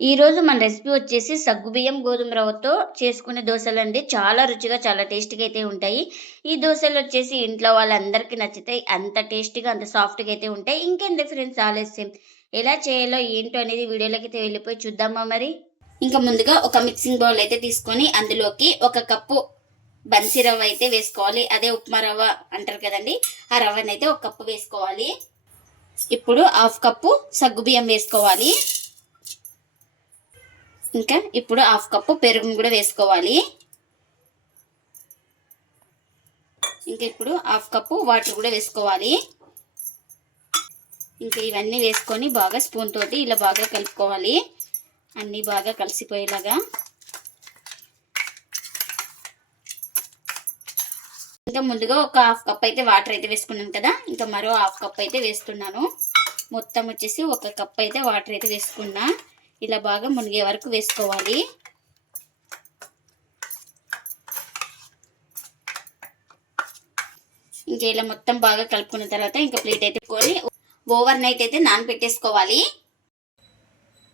ఈరోజు మన రెసిపీ వచ్చేసి సగ్గుబియ్యం, గోధుమ రవ్వతో చేసుకునే దోసలండి. చాలా రుచిగా, చాలా టేస్టీగా అయితే ఉంటాయి. ఈ దోసలొచ్చేసి ఇంట్లో వాళ్ళందరికీ నచ్చుతాయి. అంత టేస్టీగా, అంత సాఫ్ట్‌గా అయితే ఉంటాయి. ఇంకెందుకు ఫ్రెండ్స్ ఆలస్యం, ఎలా చేయాలో ఏంటో అనేది వీడియోలోకైతే వెళ్ళిపోయి చూద్దామా మరి? ఇంకా ముందుగా ఒక మిక్సింగ్ బౌల్ అయితే తీసుకొని అందులోకి ఒక కప్పు బన్సీ రవ్వ అయితే వేసుకోవాలి. అదే ఉప్మా రవ్వ అంటారు కదండీ! ఆ రవ్వనైతే ఒక కప్పు వేసుకోవాలి. ఇప్పుడు హాఫ్ కప్పు సగ్గుబియ్యం వేసుకోవాలి. ఇంకా ఇప్పుడు హాఫ్ కప్పు పెరుగును కూడా వేసుకోవాలి. ఇంకా ఇప్పుడు హాఫ్ కప్పు వాటర్ కూడా వేసుకోవాలి. ఇంకా ఇవన్నీ వేసుకొని బాగా స్పూన్ తోటి ఇలా బాగా కలుపుకోవాలి. అన్నీ బాగా కలిసిపోయేలాగా. ఇంకా ముందుగా ఒక హాఫ్ కప్ అయితే వాటర్ అయితే వేసుకున్నాను కదా, ఇంకా మరో హాఫ్ కప్ అయితే వేస్తున్నాను. మొత్తం వచ్చేసి ఒక కప్ అయితే వాటర్ అయితే వేసుకున్నా. ఇలా బాగా మునిగే వరకు వేసుకోవాలి. ఇంకా ఇలా మొత్తం బాగా కలుపుకున్న తర్వాత ఇంకా ప్లేట్ అయితే కొని ఓవర్ నైట్ అయితే నానబెట్టేసుకోవాలి.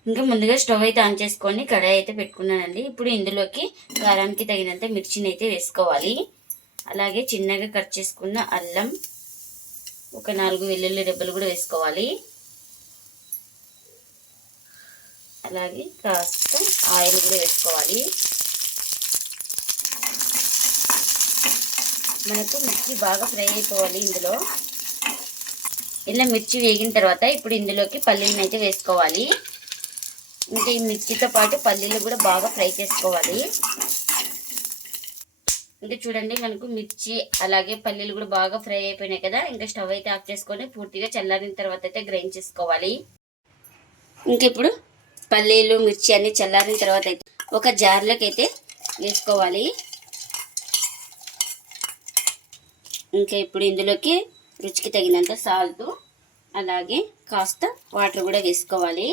ఇంకా ముందుగా స్టవ్ అయితే ఆన్ చేసుకొని కడాయి అయితే పెట్టుకున్నానండి. ఇప్పుడు ఇందులోకి కారానికి తగినంత మిర్చిని అయితే వేసుకోవాలి. అలాగే చిన్నగా కట్ చేసుకున్న అల్లం, ఒక 4 వెల్లుల్లి రెబ్బలు కూడా వేసుకోవాలి. అలాగే కాస్త ఆయిల్ కూడా వేసుకోవాలి. మనకు మిర్చి బాగా ఫ్రై అయిపోవాలి ఇందులో. ఇలా మిర్చి వేగిన తర్వాత ఇప్పుడు ఇందులోకి పల్లీలను అయితే వేసుకోవాలి. ఇంకా ఈ మిర్చితో పాటు పల్లీలు కూడా బాగా ఫ్రై చేసుకోవాలి. ఇంకా చూడండి, మనకు మిర్చి అలాగే పల్లీలు కూడా బాగా ఫ్రై అయిపోయినాయి కదా. ఇంకా స్టవ్ అయితే ఆఫ్ చేసుకొని పూర్తిగా చల్లారిన తర్వాత అయితే గ్రైండ్ చేసుకోవాలి. ఇంకా ఇప్పుడు పల్లీలు, మిర్చి అన్ని చల్లారిన తర్వాత అయితే ఒక జార్లోకి అయితే వేసుకోవాలి. ఇంకా ఇప్పుడు ఇందులోకి రుచికి తగినంత సాల్ట్, అలాగే కాస్త వాటర్ కూడా వేసుకోవాలి.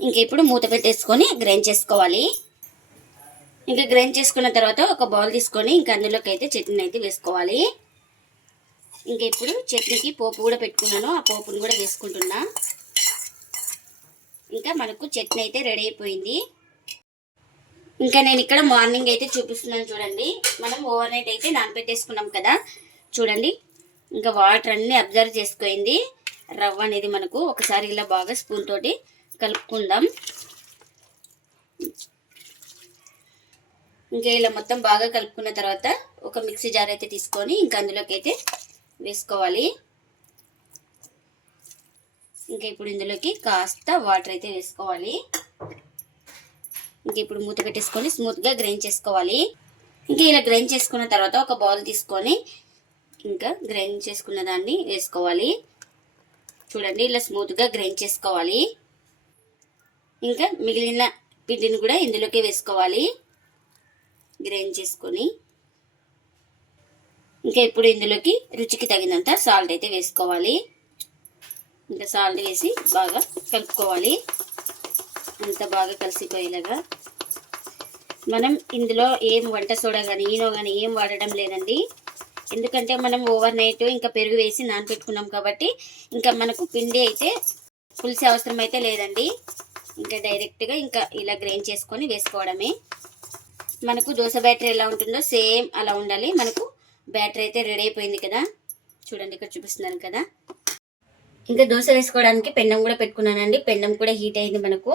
ఇంకా ఇప్పుడు మూత పెట్టేసుకొని గ్రైండ్ చేసుకోవాలి. ఇంకా గ్రైండ్ చేసుకున్న తర్వాత ఒక బౌల్ తీసుకొని ఇంకా అందులోకి అయితే చట్నీ అయితే వేసుకోవాలి. ఇంకా ఇప్పుడు చట్నీకి పోపు కూడా పెట్టుకున్నాను, ఆ పోపును కూడా వేసుకుంటున్నా. ఇంకా మనకు చట్నీ అయితే రెడీ అయిపోయింది. ఇంకా నేను ఇక్కడ మార్నింగ్ అయితే చూపిస్తున్నాను చూడండి. మనం ఓవర్ నైట్ అయితే నానబెట్టేసుకున్నాం కదా, చూడండి. ఇంకా వాటర్ అన్నీ అబ్జర్వ్ చేసుకోయింది. రవ్వ అనేది మనకు ఒకసారి ఇలా బాగా స్పూన్ తోటి కలుపుకుందాం. ఇంకా ఇలా మొత్తం బాగా కలుపుకున్న తర్వాత ఒక మిక్సీ జార్ అయితే తీసుకొని ఇంకా అందులోకి అయితే వేసుకోవాలి. ఇంకా ఇప్పుడు ఇందులోకి కాస్త వాటర్ అయితే వేసుకోవాలి. ఇంక ఇప్పుడు మూత పెట్టేసుకొని స్మూత్గా గ్రైండ్ చేసుకోవాలి. ఇంకా ఇలా గ్రైండ్ చేసుకున్న తర్వాత ఒక బౌల్ తీసుకొని ఇంకా గ్రైండ్ చేసుకున్న దాన్ని వేసుకోవాలి. చూడండి, ఇలా స్మూత్గా గ్రైండ్ చేసుకోవాలి. ఇంకా మిగిలిన పిండిని కూడా ఇందులోకి వేసుకోవాలి గ్రైండ్ చేసుకొని. ఇంకా ఇప్పుడు ఇందులోకి రుచికి తగినంత సాల్ట్ అయితే వేసుకోవాలి. ఇంకా సాల్ట్ వేసి బాగా కలుపుకోవాలి. అంత బాగా కలిసిపోయేలాగా. మనం ఇందులో ఏం వంట సోడా కానీ ఈనో కానీ ఏం వాడడం లేదండి. ఎందుకంటే మనం ఓవర్ నైట్ ఇంకా పెరుగు వేసి నానబెట్టుకున్నాం కాబట్టి ఇంకా మనకు పిండి అయితే పులిసే అవసరం అయితే లేదండి. ఇంకా డైరెక్ట్గా ఇంకా ఇలా గ్రైండ్ చేసుకొని వేసుకోవడమే. మనకు దోశ బ్యాటర్ ఎలా ఉంటుందో సేమ్ అలా ఉండాలి. మనకు బ్యాటర్ అయితే రెడీ అయిపోయింది కదా, చూడండి ఇక్కడ చూపిస్తున్నాను కదా. ఇంకా దోశ వేసుకోవడానికి పెండం కూడా పెట్టుకున్నానండి. పెండం కూడా హీట్ అయింది మనకు.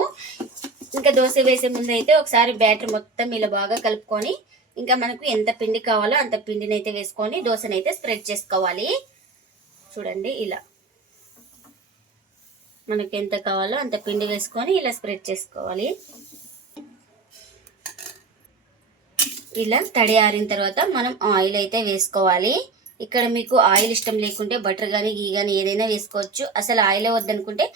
ఇంకా దోశ వేసే ముందు అయితే ఒకసారి బ్యాటర్ మొత్తం ఇలా బాగా కలుపుకొని ఇంకా మనకు ఎంత పిండి కావాలో అంత పిండిని అయితే వేసుకొని దోశనైతే స్ప్రెడ్ చేసుకోవాలి. చూడండి, ఇలా మనకి ఎంత కావాలో అంత పిండి వేసుకొని ఇలా స్ప్రెడ్ చేసుకోవాలి. ఇలా తడి ఆరిన తర్వాత మనం ఆయిల్ అయితే వేసుకోవాలి. ఇక్కడ మీకు ఆయిల్ ఇష్టం లేకుంటే బటర్ కానీ గీ కానీ ఏదైనా వేసుకోవచ్చు. అసలు ఆయిల్ వద్దనుకుంటే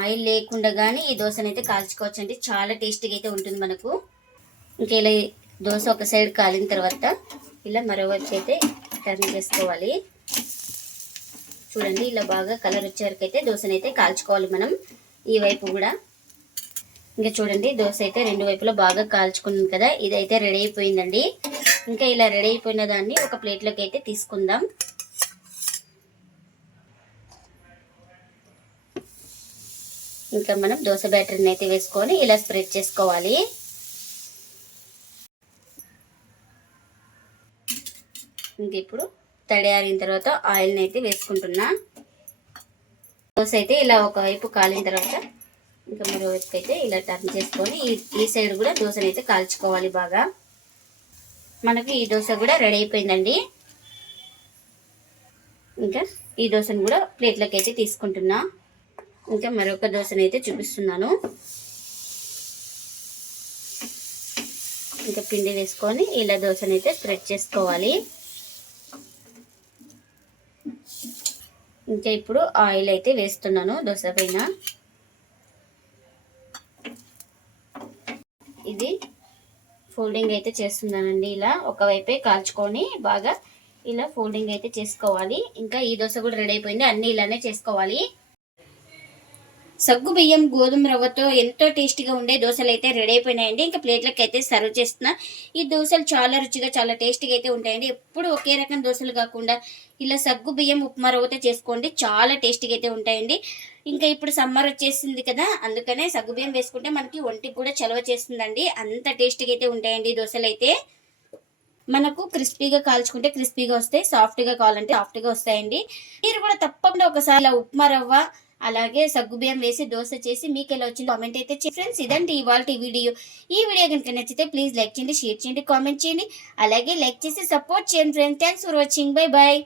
ఆయిల్ లేకుండా కానీ ఈ దోశను అయితే కాల్చుకోవచ్చు అండి. చాలా టేస్టీగా అయితే ఉంటుంది మనకు. ఇంకా ఇలా దోశ ఒక సైడ్ కాలిన తర్వాత ఇలా మరో వైపు అయితే టర్న్ చేసుకోవాలి. చూడండి, ఇలా బాగా కలర్ వచ్చే వరకు అయితే దోశనైతే కాల్చుకోవాలి మనం ఈ వైపు కూడా. ఇంకా చూడండి, దోశ అయితే రెండు వైపులా బాగా కాల్చుకున్నాం కదా. ఇదైతే రెడీ అయిపోయిందండి. ఇంకా ఇలా రెడీ అయిపోయిన దాన్ని ఒక ప్లేట్లోకి అయితే తీసుకుందాం. ఇంకా మనం దోశ బ్యాటర్ని అయితే వేసుకొని ఇలా స్ప్రెడ్ చేసుకోవాలి. ఇంక ఇప్పుడు తడి ఆరిన తర్వాత ఆయిల్ని అయితే వేసుకుంటున్నా. దోశ అయితే ఇలా ఒకవైపు కాలిన తర్వాత ఇంకా మరోవైపు అయితే ఇలా టర్న్ చేసుకొని ఈ సైడ్ కూడా దోశని అయితే కాల్చుకోవాలి బాగా. మనకి ఈ దోశ కూడా రెడీ అయిపోయిందండి. ఇంకా ఈ దోశను కూడా ప్లేట్లోకి అయితే తీసుకుంటున్నా. ఇంకా మరొక దోశని అయితే చూపిస్తున్నాను. ఇంకా పిండి వేసుకొని ఇలా దోశని అయితే స్ప్రెడ్ చేసుకోవాలి. ఇంకా ఇప్పుడు ఆయిల్ అయితే వేస్తున్నాను దోశ పైన. ఇది ఫోల్డింగ్ అయితే చేస్తున్నానండి. ఇలా ఒకవైపే కాల్చుకొని బాగా ఇలా ఫోల్డింగ్ అయితే చేసుకోవాలి. ఇంకా ఈ దోశ కూడా రెడీ అయిపోయింది. అన్నీ ఇలానే చేసుకోవాలి. సగ్గు బియ్యం గోధుమ రవ్వతో ఎంతో టేస్టీగా ఉండే దోశలు అయితే రెడీ అయిపోయినాయండి. ఇంకా ప్లేట్లకి అయితే సర్వ్ చేస్తున్నా. ఈ దోశలు చాలా రుచిగా చాలా టేస్టీగా అయితే ఉంటాయండి. ఎప్పుడు ఒకే రకం దోశలు కాకుండా ఇలా సగ్గు బియ్యం ఉప్మా రవ్వతో చేసుకోండి, చాలా టేస్టీగా అయితే ఉంటాయండి. ఇంకా ఇప్పుడు సమ్మర్ వచ్చేసింది కదా, అందుకనే సగ్గు బియ్యం వేసుకుంటే మనకి ఒంటికి కూడా చలవ చేస్తుందండి. అంత టేస్టీగా అయితే ఉంటాయండి ఈ దోశలు అయితే. మనకు క్రిస్పీగా కాల్చుకుంటే క్రిస్పీగా వస్తాయి, సాఫ్ట్గా కావాలంటే సాఫ్ట్గా వస్తాయండి. మీరు కూడా తప్పకుండా ఒకసారి ఇలా ఉప్మా రవ్వ అలాగే సగ్గుబియ్యం వేసి దోశ చేసి మీకు ఎలా వచ్చింది కామెంట్ అయితే చేయండి ఫ్రెండ్స్. ఇదండి ఇవాల్టి వీడియో. ఈ వీడియో కనుక నచ్చితే ప్లీజ్ లైక్ చేయండి, షేర్ చేయండి, కామెంట్ చేయండి. అలాగే లైక్ చేసి సపోర్ట్ చేయండి friends. Thanks for watching. Bye bye.